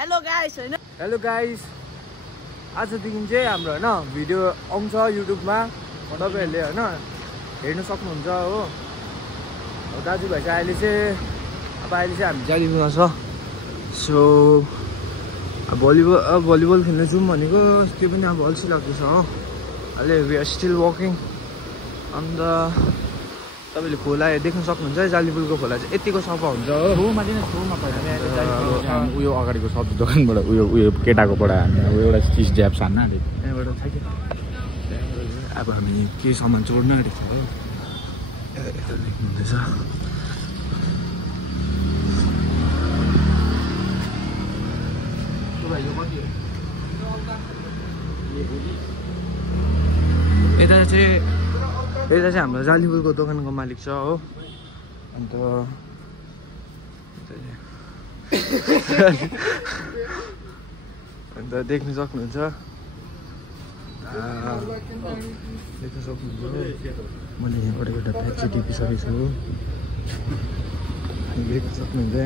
hello guys आजदेखि चाहिँ हाम्रो हैन भिडियो आउँछ युट्युबमा तपाईहरुले हैन हेर्न सक्नुहुन्छ हो दाजुभाइ चाहिँ अहिले चाहिँ हामी जालीमा छ सो भलिबल खेल्न जाउँ भनेको त्यो पनि अब अल्छी लाग्दैछ हो अहिले वी आर स्टिल वकिङ अन्त तपाईले खोला देख्न सक्नुहुन्छ जालीपुलको खोला चाहिँ यतिको सफा हुन्छ हो उयो अगाडिको सब्जी दोकानबाट उयो केटाकोबाट हामी अब एउटा चिज ज्याप सान्न आँटेको यहाँबाट थाहा अब हामी केही सामान चोर्न आँटेको छ हो देख्नुहुँदैछ यता चाहिँ हाम्रो जालीपुलको दोकानको मालिक छ हो अन्त देख्न सक्नुहुन्छ मैले यहाँबाट एउटा प्याच टिपिसकेको छु देख्न सक्नुहुन्छ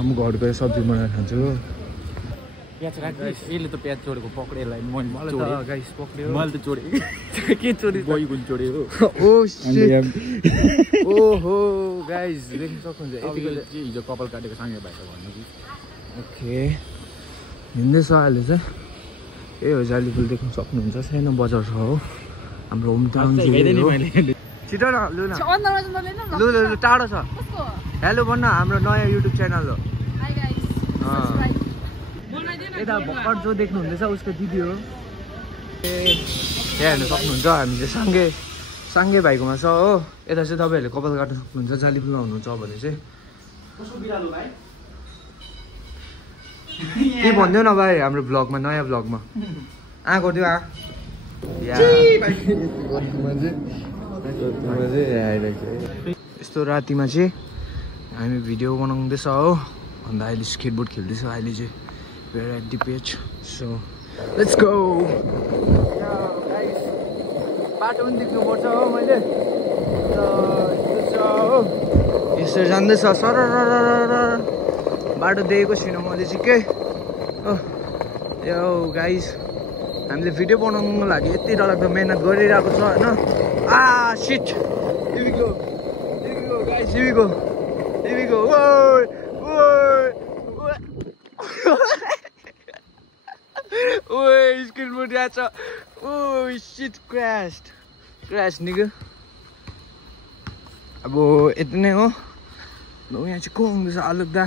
म घर गएर सब्जी बनाएर खान्छु हो प्याज यसले त प्याज चोरेको पक्रेलाई मैले गाइस पक्रियो मैले त चोरेँ के चोरी बैगुन चोरेँ हो ओहो गाइस देख्न सक्नुहुन्छ यतिको हिजो कपाल काटेको सँगै भाइको भन्नु कि ओके हिँड्दैछ अहिले चाहिँ ए हो जालीपुल देख्न सक्नुहुन्छ सानो बजार छ हो हाम्रो होम टाउन छिटो न लु टाढो छ हेलो भन्न हाम्रो नयाँ युट्युब च्यानल हो यता भर्खर जो देख्नुहुँदैछ उसको दिदी हो यहाँ हेर्नु सक्नुहुन्छ हामी चाहिँ साङ्गे भाइकोमा छ हो यता चाहिँ तपाईँहरूले कपाल काट्न सक्नुहुन्छ जालीपुलमा हुनुहुन्छ भने चाहिँ के भनिदेऊ न भाइ हाम्रो भ्लगमा नयाँ भ्लगमा गरिदियो यस्तो रातिमा चाहिँ हामी भिडियो बनाउँदैछ हो अन्त अहिले स्केटबोर्ड खेल्दैछ अहिले चाहिँ we're at the beach so let's go बाटो पनि देख्नुपर्छ हो मैले यसो जान्दैछ सर बाटो देखेको छुइनँ मैले चाहिँ के यो गाइस हामीले भिडियो बनाउनुको लागि यति डरलाग्दो मेहनत गरिरहेको छ होइन shit here we go guys here we go Oi, skateboard यार छ ओह शिट क्रैश निगो अब यति नै हो यहाँ चाहिँ को आउँदैछ आलुक्दा